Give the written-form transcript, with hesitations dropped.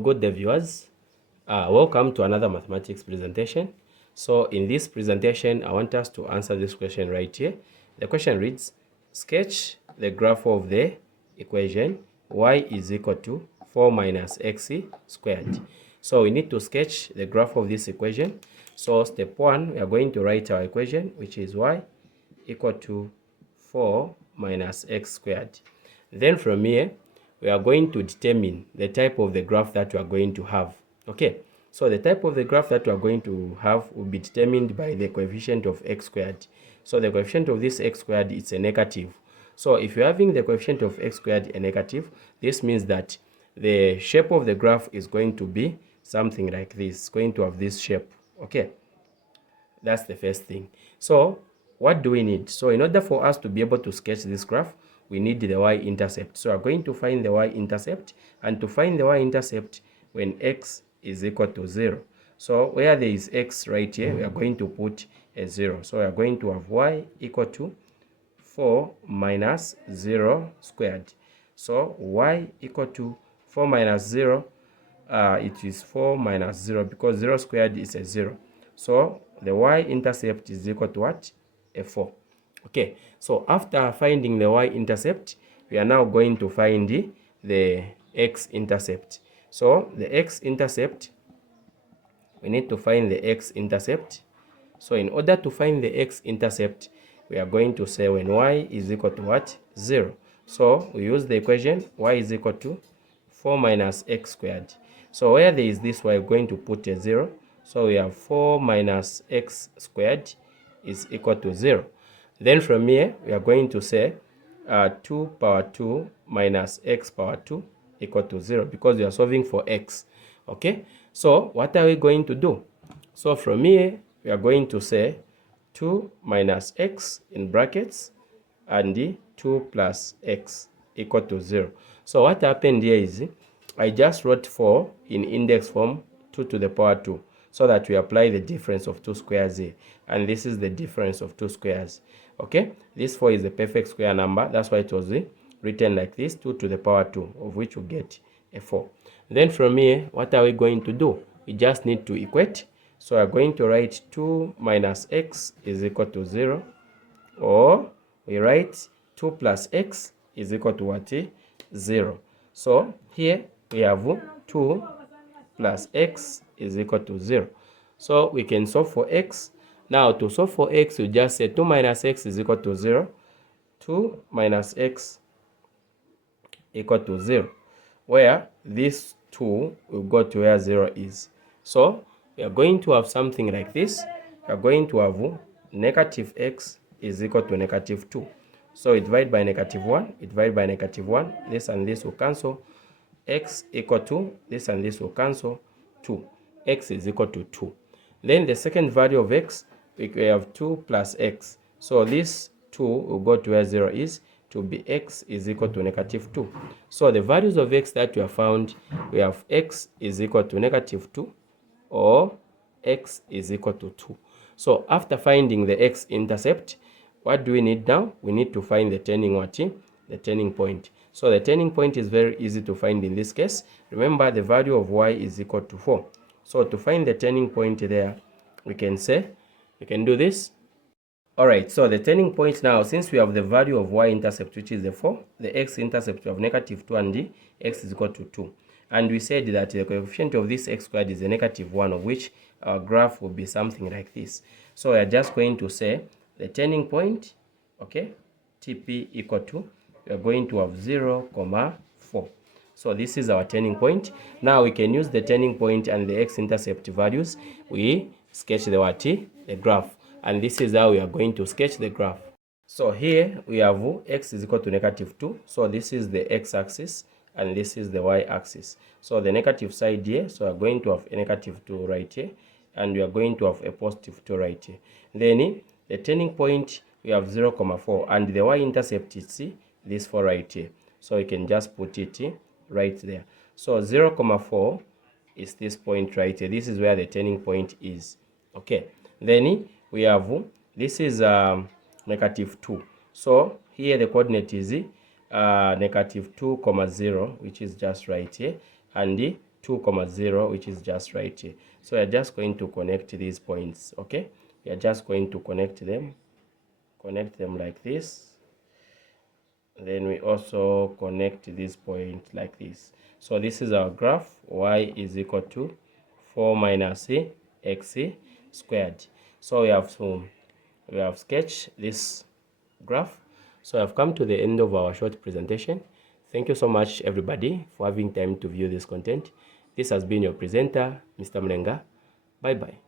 Good day, viewers. Welcome to another mathematics presentation. So in this presentation, I want us to answer this question right here. The question reads, sketch the graph of the equation y is equal to 4 minus x squared. So we need to sketch the graph of this equation. So step 1, we are going to write our equation, which is y equal to 4 minus x squared. Then from here, we are going to determine the type of the graph that we are going to have. Okay, so the type of the graph that we are going to have will be determined by the coefficient of x squared. So the coefficient of this x squared is a negative. So if you're having the coefficient of x squared a negative, this means that the shape of the graph is going to be something like this. It's going to have this shape. Okay, that's the first thing. So what do we need? So in order for us to be able to sketch this graph, we need the y-intercept. So we're going to find the y-intercept, and to find the y-intercept when x is equal to 0. So where there is x right here, we are going to put a 0. So we are going to have y equal to 4 minus 0 squared. So y equal to 4 minus 0, it is 4 minus 0 because 0 squared is a 0. So the y-intercept is equal to what? A 4. Okay, so after finding the y-intercept, we are now going to find the x-intercept. So the x-intercept, we need to find the x-intercept. So in order to find the x-intercept, we are going to say when y is equal to what? 0. So we use the equation y is equal to 4 minus x squared. So where there is this, we're going to put a 0. So we have 4 minus x squared is equal to 0. Then from here, we are going to say 2 power 2 minus x power 2 equal to 0 because we are solving for x. Okay, so what are we going to do? So from here, we are going to say 2 minus x in brackets and 2 plus x equal to 0. So what happened here is I just wrote 4 in index form 2 to the power 2 so that we apply the difference of two squares here. And this is the difference of two squares. Okay, this 4 is a perfect square number. That's why it was written like this, 2 to the power 2, of which we get a 4. Then from here, what are we going to do? We just need to equate. So we are going to write 2 minus x is equal to 0. Or we write 2 plus x is equal to what? 0. So here we have 2 plus x is equal to 0. So we can solve for x. Now to solve for x, we just say 2 minus x is equal to 0. 2 minus x equal to 0, where this 2 will go to where 0 is. So we are going to have something like this. We are going to have negative x is equal to negative 2. So we divide by negative 1, we divide by negative 1, this and this will cancel. X equal to, this and this will cancel, 2. X is equal to 2. Then the second value of x, we have 2 plus x. So this 2 will go to where 0 is, to be x is equal to negative 2. So the values of x that we have found, we have x is equal to negative 2 or x is equal to 2. So after finding the x-intercept, what do we need now? We need to find the turning what? The turning point. So the turning point is very easy to find in this case. Remember, the value of y is equal to 4. So to find the turning point there, we can say, we can do this. Alright, so the turning point now, since we have the value of y-intercept, which is the 4, the x-intercept of negative 2 and the x is equal to 2. And we said that the coefficient of this x squared is a negative 1, of which our graph will be something like this. So we are just going to say the turning point, okay, TP equal to, we are going to have 0, 4. So this is our turning point. Now we can use the turning point and the x-intercept values. We sketch the what? The graph. And this is how we are going to sketch the graph. So here we have x is equal to negative 2. So this is the x-axis and this is the y-axis. So the negative side here, so we are going to have a negative 2 right here, and we are going to have a positive 2 right here. Then the turning point, we have 0, 4, and the y-intercept is this 4 right here. So we can just put it right there. So 0, 4 is this point right here. This is where the turning point is. Okay. Then we have, this is negative 2. So here the coordinate is negative 2, 0, which is just right here. And 2, 0, which is just right here. So we are just going to connect these points, okay? We are just going to connect them like this. Then we also connect this point like this. So this is our graph. Y is equal to 4 minus x squared. So we have sketched this graph. So I've come to the end of our short presentation. Thank you so much, everybody, for having time to view this content. This has been your presenter, Mr. Mlenga. Bye-bye.